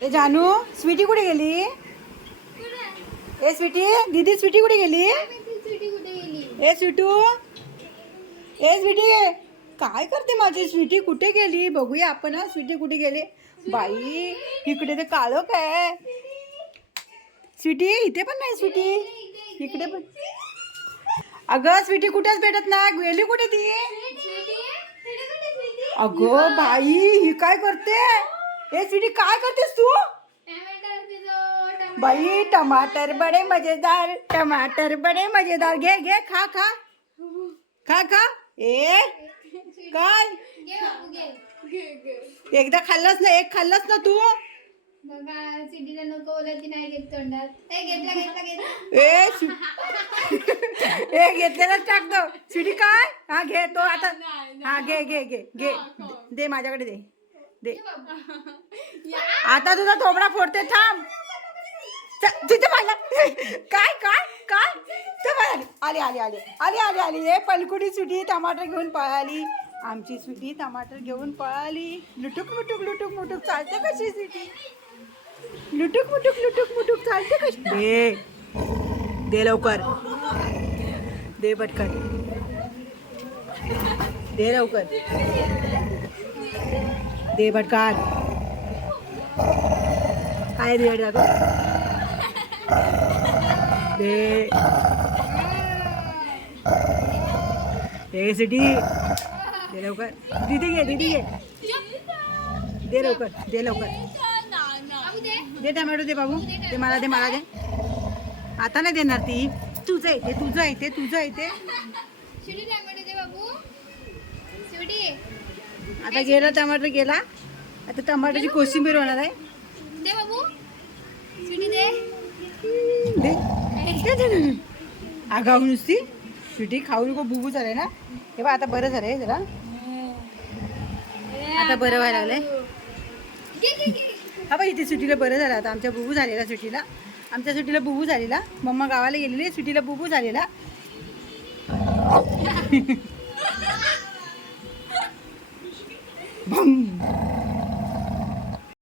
ए जानू स्वीटी कुठे गेली? ए स्वीटी दीदी स्वीटी कुठे गेली? ए स्वीटू ए स्वीटी काय करते माझी स्वीटी? कुठे गेली? बघूया आपण हा स्वीटी कुठे गेली? बाई इकडे ते काळं काय स्वीटी इथे पण नाही स्वीटी? इकडे पण अगं स्वीटी कुठेच भेटत नाही. गेली कुठे ती? अगं बाई ही काय करते? हे स्वीटी काय करतेस तू? बाई टमाटर बडे मजेदार टमाटर बडे मजेदार. घे घे खा खा. खा खा. ए काय? एकदा खाल्लंस ना एक खाल्लंस ना तू? सिटीला नको घेत ए घेतला घेतला काय? हा घे तो आता. हा घे घे घे घे. दे माझ्याकडे दे. दे. आता तुझा थोबडा फोडते थांब. च- तुझं पाहिलं काय काय काय? ते पाहिलं. आली आली आली. आली आली आली. ए पलकुडी सुटी टमाटर घेऊन पळाली. आमची सुटी टमाटर घेऊन पळाली. लुटुक मुटुक लुटुक मुटुक चालते कशी सुटी? लुटुक मुटुक लुटुक मुटुक चालते कशी? दे. दे लवकर. दे पटकन. दे लवकर. दे पटकन काय दे दाखव दे. दे सिटी. दे लवकर. दीदी घे दीदी घे. दे लवकर दे लवकर. दे दे टमॅटो दे बाबू. दे मला दे मला दे. आता नाही देणार ती. तुझं आहे ते तुझं आहे ते तुझं आहे ते. आता गेला टमाटर गेला. आता टमाटरची कोशिंबीर होणार आहे. दे बाबू. शिडी दे. दे. दे, दे, दे. आगाऊ नुसती. शिटी खाऊ नको बुबू झालंय ना. हे बघ आता बरं झालंय जरा. आता बरं व्हायला लागलंय. घे घे घे. हा बघ इथे सुटीला बरं झालं. आता आमच्या बुबू झालेला सुटीला. आमच्या सुटीला बुबू झालेला. मम्मा गावाला गेलेली सुटीला बुबू झालेला. 砰！